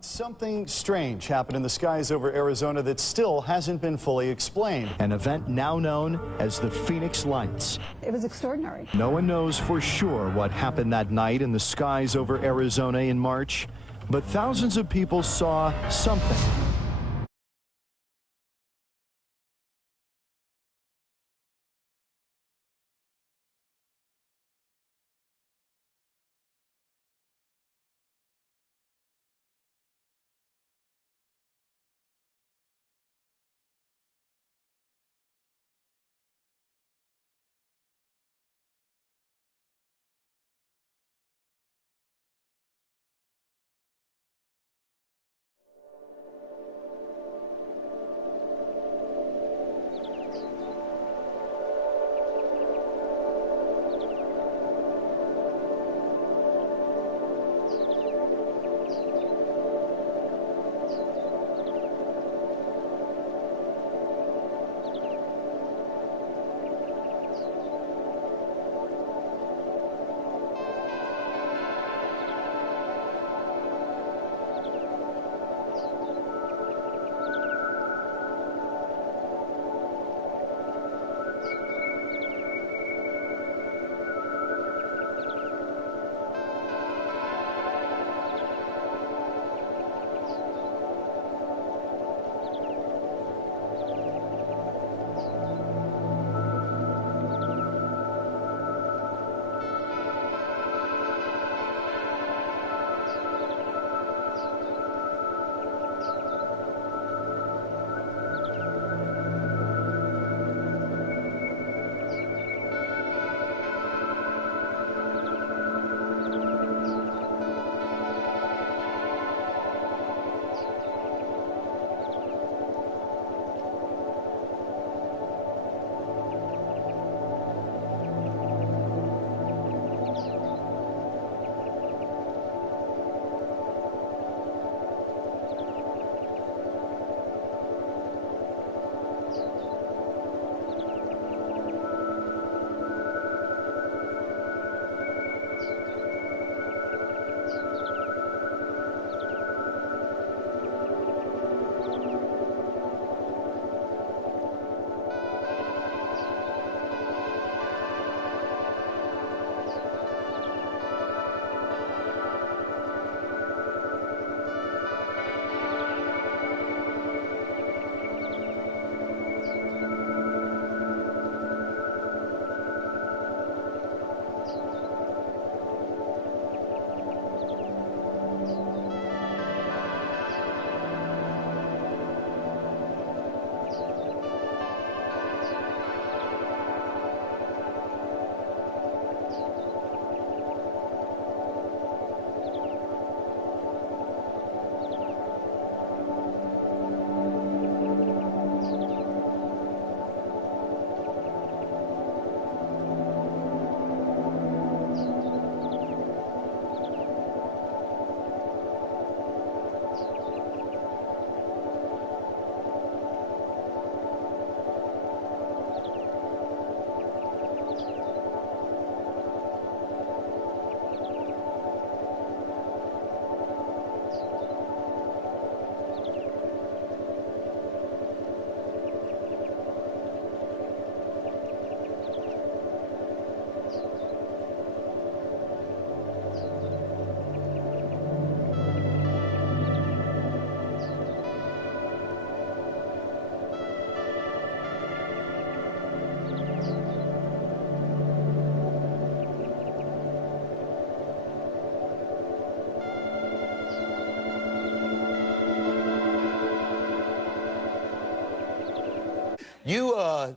Something strange happened in the skies over Arizona that still hasn't been fully explained. An event now known as the Phoenix Lights. It was extraordinary. No one knows for sure what happened that night in the skies over Arizona in March, but thousands of people saw something.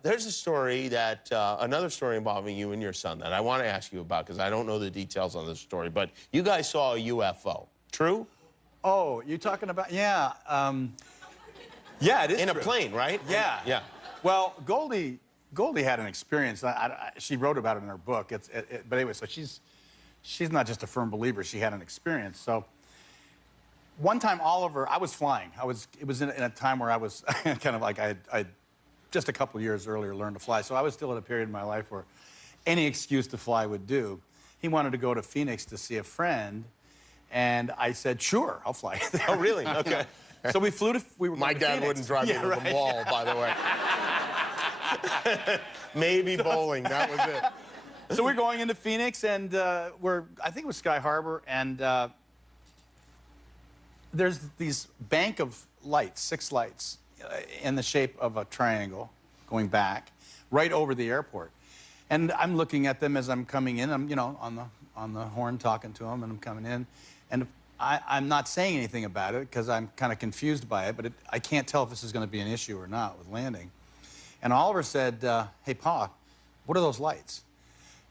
There's a story that, another story involving you and your son that I want to ask you about because I don't know the details on this story, but you guys saw a UFO. True? Oh, you're talking about, yeah. Yeah, it is in true. A plane, right? Yeah. Yeah. Well, Goldie had an experience. She wrote about it in her book. But anyway, so she's not just a firm believer. She had an experience. So one time, Oliver, I was flying. It was in a time where I was kind of like I just a couple of years earlier learned to fly. So I was still at a period in my life where any excuse to fly would do. He wanted to go to Phoenix to see a friend, And I said, sure, I'll fly there. Oh, really? Okay. So we flew to, we were My going to dad Phoenix. wouldn't drive me to the mall, by the way. Maybe bowling, that was it. So we're going into Phoenix, and I think it was Sky Harbor, and there's these bank of lights, 6 lights, in the shape of a triangle going back, right over the airport. And I'm looking at them as I'm coming in. I'm, you know, on the horn talking to them, and I'm coming in. And I'm not saying anything about it because I'm kind of confused by it, but I can't tell if this is going to be an issue or not with landing. And Oliver said, hey, Pa, what are those lights?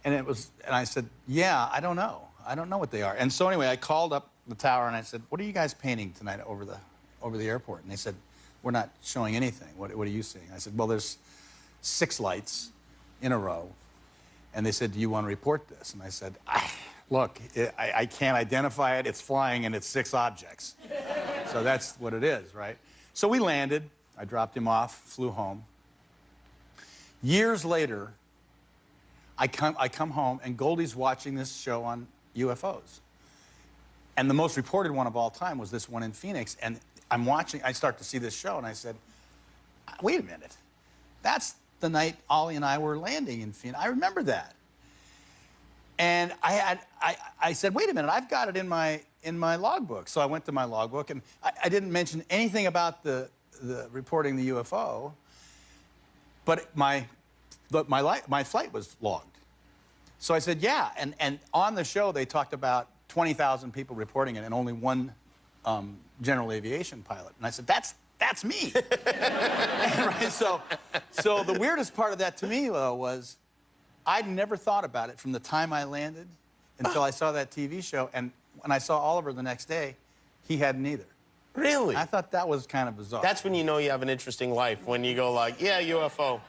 And I said, yeah, I don't know. I don't know what they are. And so anyway, I called up the tower and I said, what are you guys painting tonight over the airport? And they said, we're not showing anything. What are you seeing? I said, well, there's 6 lights in a row. And they said, do you want to report this? And I said, look, I can't identify it. It's flying and it's 6 objects. So that's what it is, right? So we landed. I dropped him off, flew home. Years later, I come home, and Goldie's watching this show on UFOs. And the most reported one of all time was this one in Phoenix. And I'm watching, I start to see this show, and I said, wait a minute. That's the night Ollie and I were landing in Phoenix. I remember that. And I said, wait a minute, I've got it in my logbook. So I went to my logbook, and I didn't mention anything about the reporting the UFO, but my flight was logged. So I said, yeah, and on the show they talked about 20,000 people reporting it and only 1 general aviation pilot. And I said, that's me. Right? So the weirdest part of that to me, though, was I'd never thought about it from the time I landed until I saw that TV show. And when I saw Oliver the next day, he hadn't either. Really? I thought that was kind of bizarre. That's when you know you have an interesting life, when you go like, yeah, UFO.